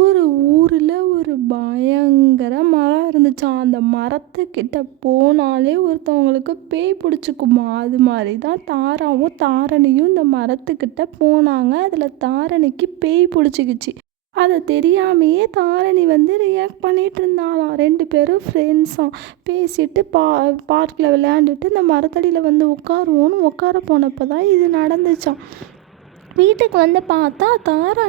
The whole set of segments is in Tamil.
ஒரு ஊரில் ஒரு பயங்கர மரம் இருந்துச்சாம். அந்த மரத்துக்கிட்ட போனாலே ஒருத்தவங்களுக்கு பேய் பிடிச்சிக்குமா. அது மாதிரி தான் தாராவும் தாரணியும் இந்த மரத்துக்கிட்ட போனாங்க. அதில் தாரணிக்கு பேய் பிடிச்சிக்கிச்சு. அதை தெரியாமையே தாரணி ரியாக்ட் பண்ணிகிட்டு இருந்தாலாம். 2 பேரும் ஃப்ரெண்ட்ஸாம் பேசிட்டு பார்க்கில் விளையாண்டுட்டு இந்த மரத்தடியில் உட்காருவோன்னு உட்கார போனப்போ தான் இது நடந்துச்சாம். வீட்டுக்கு பார்த்தா தாரா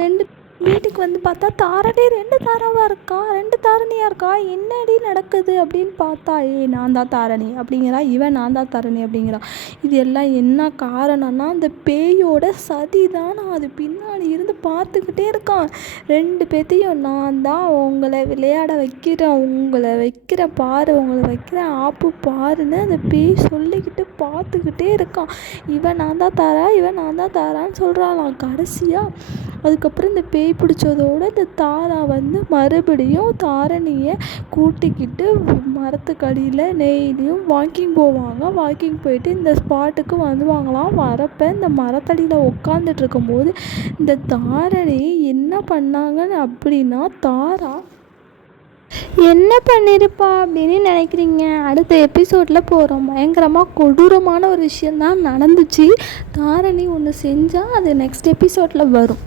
2 வீட்டுக்கு பார்த்தா தாரணி 2 தாராவாக இருக்கா, 2 தாரணியாக இருக்கா, என்னடி நடக்குது அப்படின்னு பார்த்தா, நான் தான் தாரணி அப்படிங்கிறா, இவன் நான் தான் தாரணி அப்படிங்கிறா. இது எல்லாம் என்ன காரணம்னா அந்த பேயோட சதி தான். அது பின்னாடி இருந்து பார்த்துக்கிட்டே இருக்கான். 2 பேத்தையும் நான் தான் உங்களை விளையாட வைக்கிறேன், உங்களை வைக்கிற பாரு, உங்களை வைக்கிற ஆப்பு பாருன்னு அந்த பேய் சொல்லிக்கிட்டு பார்த்துக்கிட்டே இருக்கான். இவன் நான் தான் தாரா, இவன் நான் தான் தாரான்னு சொல்கிறாளாம். கடைசியாக அதுக்கப்புறம் இந்த பேய் பிடிச்சதோடு இந்த தாரா மறுபடியும் தாரணியை கூட்டிக்கிட்டு மரத்துக்கடியில் டெய்லியும் வாக்கிங் போவாங்க. வாக்கிங் போயிட்டு இந்த ஸ்பாட்டுக்கு வருவாங்களாம். வரப்போ இந்த மரத்தடியில் உட்காந்துட்டு இருக்கும்போது இந்த தாரணி என்ன பண்ணாங்கன்னு அப்படின்னா, தாரா என்ன பண்ணியிருப்பா அப்படின்னு நினைக்கிறீங்க? அடுத்த எபிசோடில் போகிறோம். பயங்கரமாக கொடூரமான ஒரு விஷயந்தான் நடந்துச்சு. தாரணி ஒன்று செஞ்சால் அது நெக்ஸ்ட் எபிசோடில் வரும்.